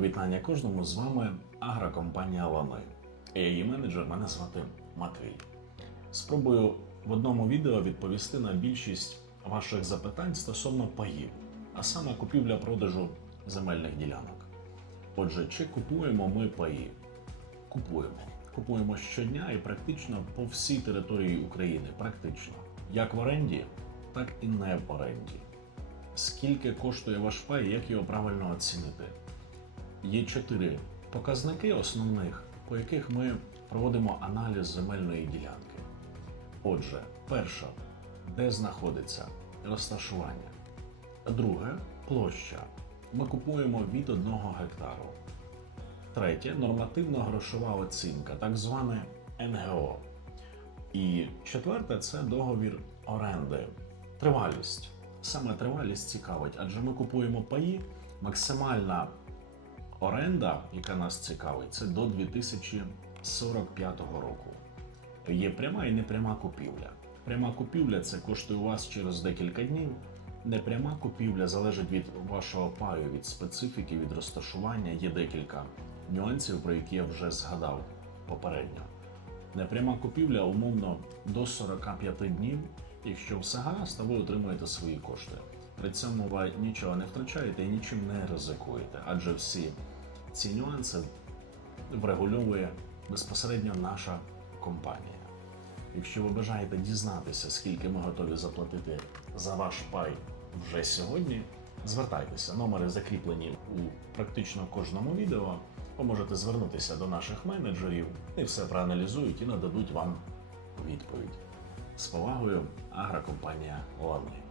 Вітання кожному з вами агрокомпанія Лани. Я її менеджер, мене звати Матвій. Спробую в одному відео відповісти на більшість ваших запитань стосовно паїв, а саме купівля-продажу земельних ділянок. Отже, чи купуємо ми паї? Купуємо. Купуємо щодня і практично по всій території України. Практично. Як в оренді, так і не в оренді. Скільки коштує ваш пай, як його правильно оцінити? Є чотири показники основних, по яких ми проводимо аналіз земельної ділянки. Отже, перша, де знаходиться розташування. Друге площа. Ми купуємо від 1 гектару. Третє нормативна грошова оцінка, так зване НГО. І четверте це договір оренди. Тривалість. Саме тривалість цікавить, адже ми купуємо паї. Максимальна оренда, яка нас цікавить, це до 2045 року. Є пряма і непряма купівля. Пряма купівля це коштує у вас через декілька днів. Непряма купівля залежить від вашого паю, від специфіки, від розташування. Є декілька нюансів, про які я вже згадав попередньо. Непряма купівля умовно до 45 днів. Якщо все гаразд, то ви отримуєте свої кошти. При цьому ви нічого не втрачаєте і нічим не ризикуєте, адже всі ці нюанси врегульовує безпосередньо наша компанія. Якщо ви бажаєте дізнатися, скільки ми готові заплатити за ваш пай вже сьогодні, звертайтеся. Номери закріплені у практично кожному відео. Ви можете звернутися до наших менеджерів і все проаналізують і нададуть вам відповідь. З повагою, агрокомпанія Лавний.